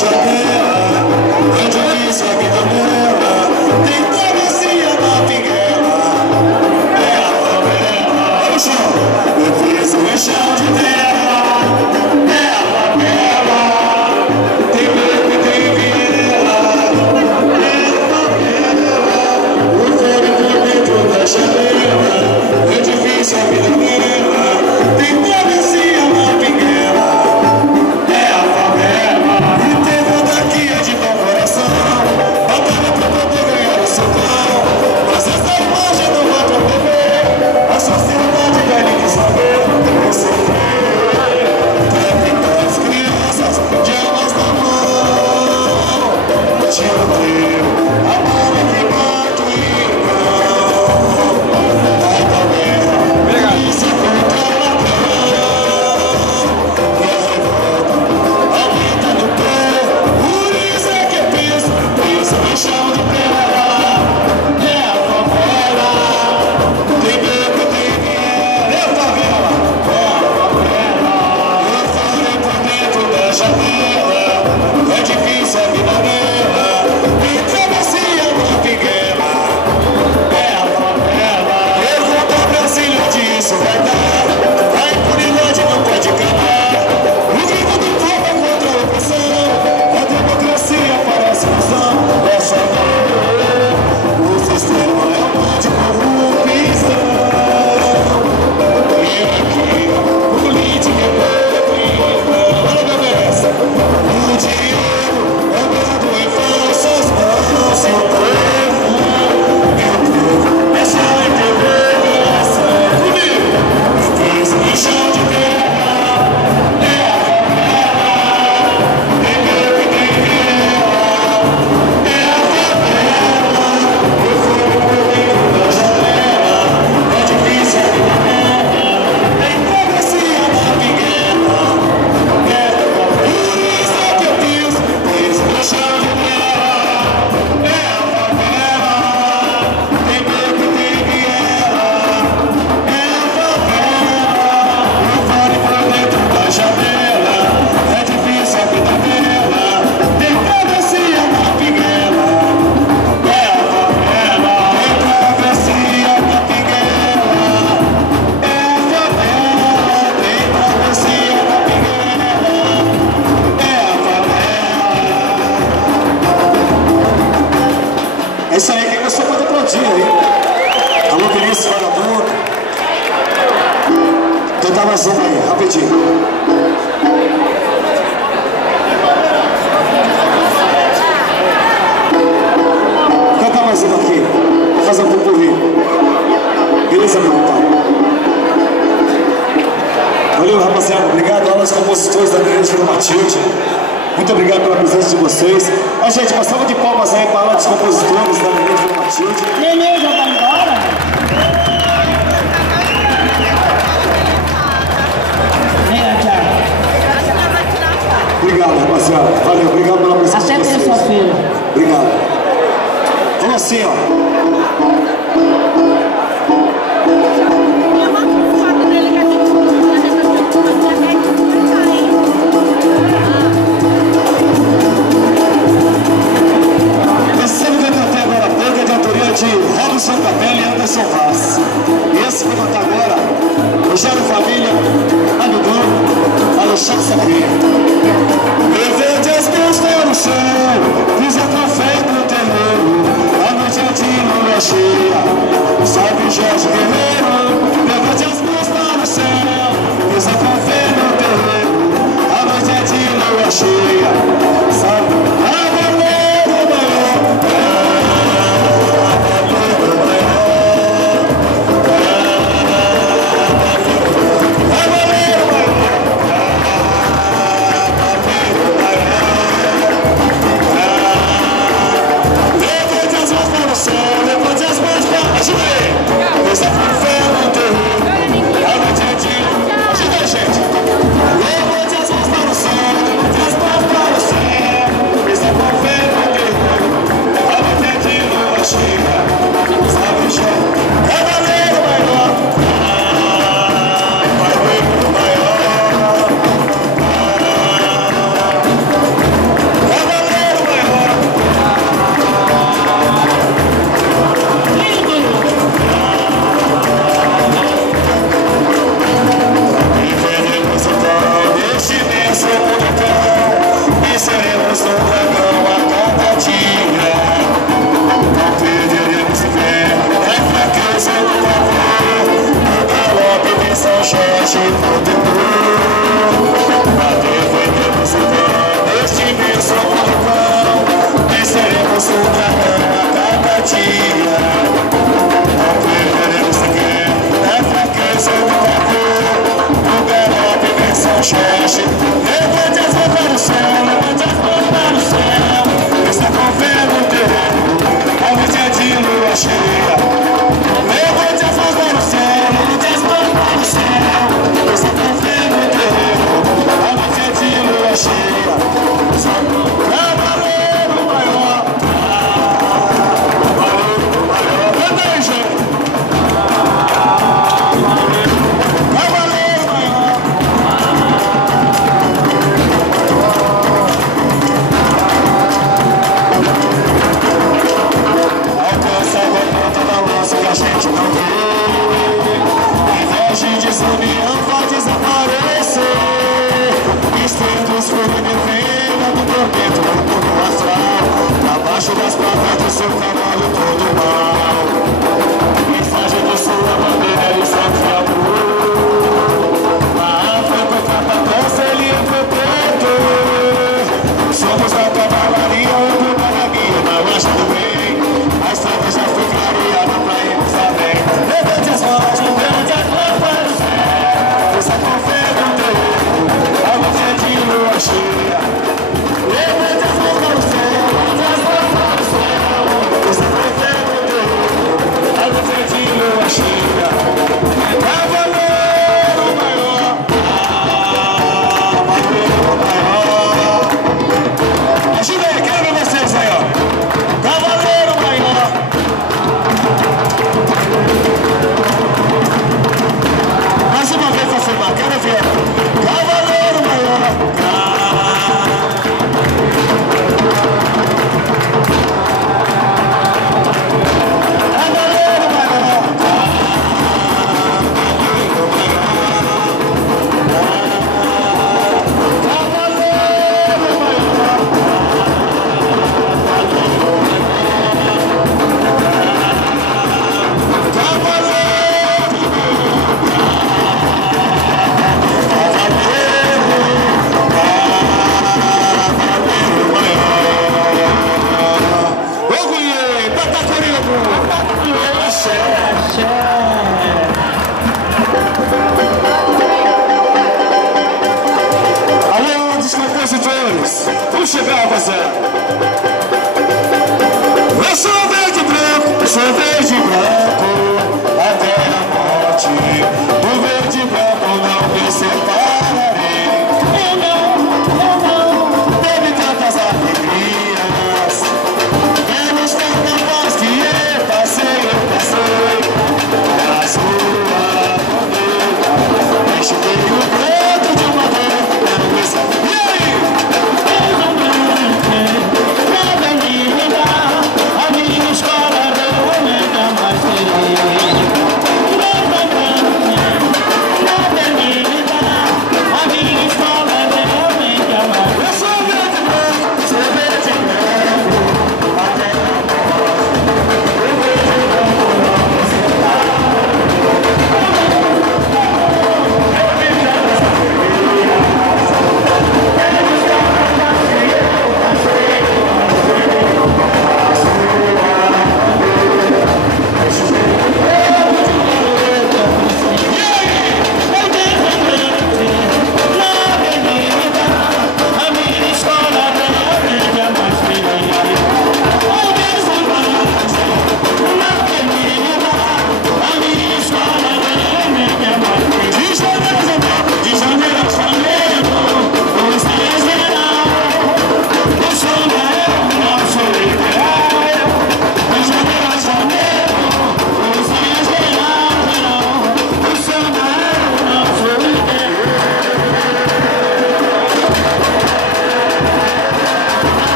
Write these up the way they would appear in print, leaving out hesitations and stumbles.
janela, onde eu vi sua vida bela. Tem travessia na Pinguela, é a favela. Olha o chão, eu fiz um chão de terra, é a favela. Tem beco e tem viela, é a favela. O fogo por dentro da janela, é difícil a vida bela. Tem travessia na Pinguela, é a favela. E tem mundo aqui é de bom coração, batalha pra poder ganhar o seu pão. Mas essa imagem não vai pra TV, a sociedade vai nem saber. Eu sei que as crianças de almas na mão, tiroteio, a mão é que mata o irmão. A favela, isso contra o ladrão, e a revolta aumenta no pé. Por isso é que eu penso no chão de terra, é a favela. Tem beco, tem viela, é a favela, é a favela. Eu falei por dentro da janela, é difícil a vida dela. Me travessia na Pinguela, é a favela. Pergunta ao Brasília disso vai dar, a impunidade não pode acabar. O grito do povo é contra a opressão, a democracia parece ilusão. Essa o sistema é um monte de corrupção. E aqui, política é podridão. Olha a cabeça, o dinheiro é dado em falsas mãos. E o povo é só interrogação. Comigo, fiz no chão de terra, é a favela. Tem beco e tem viela, é a favela. O fogo por dentro da janela, é difícil a vida dela. Tem travessia na Pinguela, é a favela. Por isso é que eu fiz no chão de terra, é a favela. Tem beco e tem viela, é a favela. O vale por dentro da janela, é difícil a vida dela. Tem travessia na Pinguela, é a favela. Tem travessia na Pinguela, é a favela. Tem travessia na Pinguela, é a favela. É isso aí, quem gostou pode aplaudir aí. Alô, Vinícius, vagabundo. Tentar mais uma aí, rapidinho. Cantar mais uma aqui. Vou fazer um pupurri. Beleza, meu pai? Valeu, rapaziada. Obrigado aos compositores da igreja do Matilde. Muito obrigado pela presença de vocês. Ó, gente, uma salva de palmas aí para os compositores da igreja do Matilde. Nenê já vai embora? Vem, Thiago. Obrigado, rapaziada. Valeu, obrigado pela presença Até de vocês. terça-feira. Obrigado. Vamos assim, ó. Terceiro que eu cantei agora há pouco é de autoria de Robson Capelli e Anderson Vaz. E esse que eu vou cantar agora, Rogério Família, Amidor, Alexandre Sacrinha. Eu vejo as mãos no chão, fiz a café no terreiro, a noite é de lua cheia, salve Jorge Guerreiro. Eu vejo as mãos no céu, fiz a café no terreiro, a noite é de lua cheia, salve a Valeu, levante as mãos para o céu, levante as mãos para a gente. Levante as mãos para o céu, levante as mãos para o céu. Está com fé no terreno, a noite é de lua cheia. Levante as mãos para o céu, levante as mãos para o céu. Está com fé no terreno, a noite é de lua cheia. Cavaleiro maior, cavaleiro maior. Canta aí, gente. Cavaleiro maior. Alcança a ponta da lança que a gente não vê. Inveja e desunião vai desaparecer. Espíritos fluindo do tormento no mundo astral. Abaixo das patas do seu cavalo todo mal. Mensagem de sua bandeira e sofre amor. A África capa dança, ele é protetor. Somos a cavalaria, o grupo da minha, na marcha do bem. A estrada já foi clareada pra irmos além. Levante as mãos, levante as mãos para o céu. Essa confé no terreno, a luz é de lua cheia. Levante as mãos para o céu, levante as mãos para o céu. Essa confé no terreno, a luz é de lua cheia. Cavaleiro maior, cavaleiro maior. Ajuda aí, quero ver vocês aí, ó. Cavaleiro maior. Mais uma vez pra filmar, quero ver. Cavaleiro maior. Cavaleiro maior. Alô, dos compositores, vamos chegar, rapaziada. Eu sou verde e branco, eu sou verde e branco, até a morte. Do verde e branco não me separarei. Eu não, teve tantas alegrias, menos tanta paz que eu passei. Na sua bandeira, enxuguei o preto de uma vez. E aí? Nada me lembrar, a minha escola não nunca mais teria.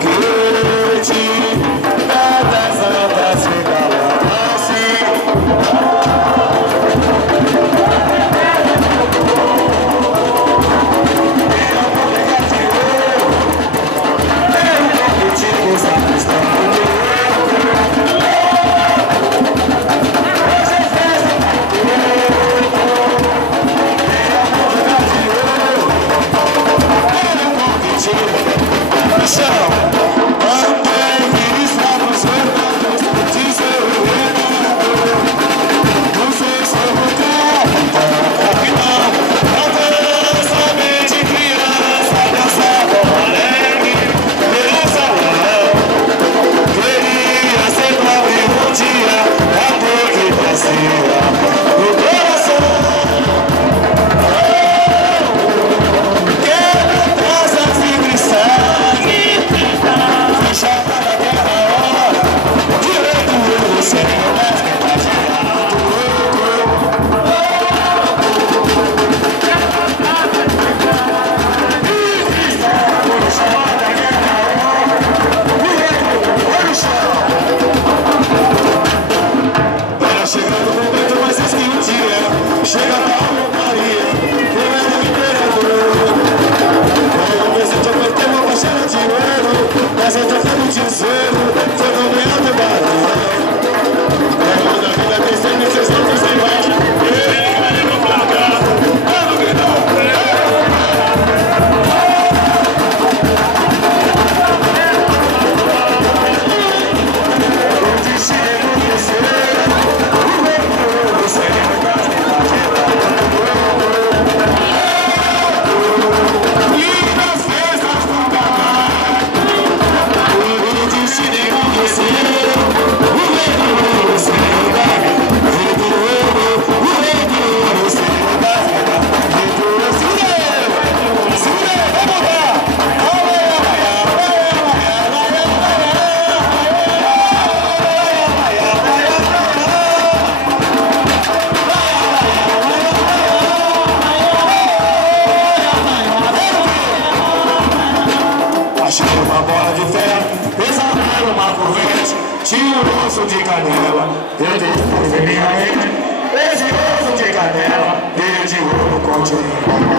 foguete, tantas andas se balançam. Achei uma bola de ferro, exaltaram uma corrente, tinha um osso de canela, eu descobri a ele, esse osso de canela, veio de ouro continente.